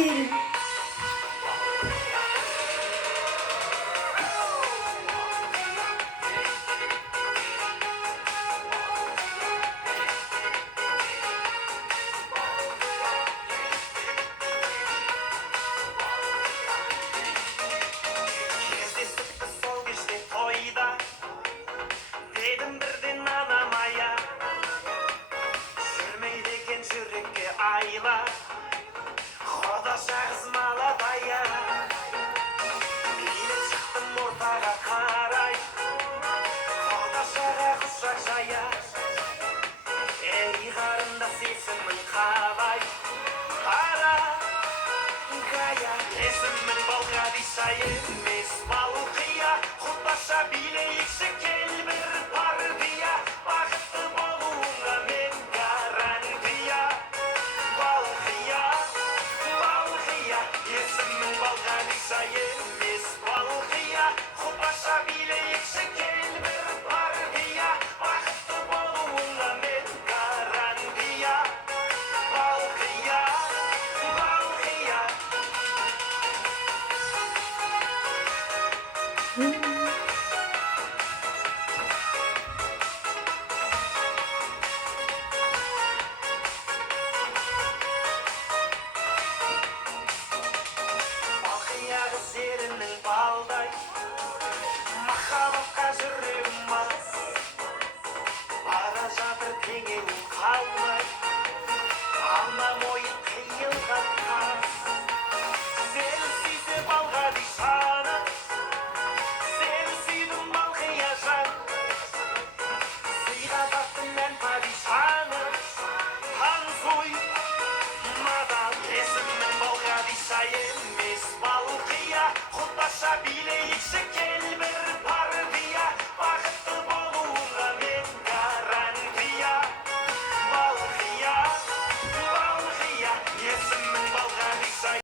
değilim. Кездестік біз сол кеште тойда, дедім бірден анамая, жүрмейді екен жүрекке айла, құдаша қыз малатая. Билеп шықтым ортаға қарай, құдашаға құшақ жая. Ей қарындас есімің қалай, қара гая. Есімің Балқадиша емес Балқия, құдаша билейікші кел бір партия, бақытты болуыңа мен гарантия. Балқия, Балқия, есімің Балқадиша емес Балқия, құдаша билейікші кел бір партия, бақытты болуыңа мен гарантия. Балқия, Балқия. Балқия қыз ерінің балдай, махаббат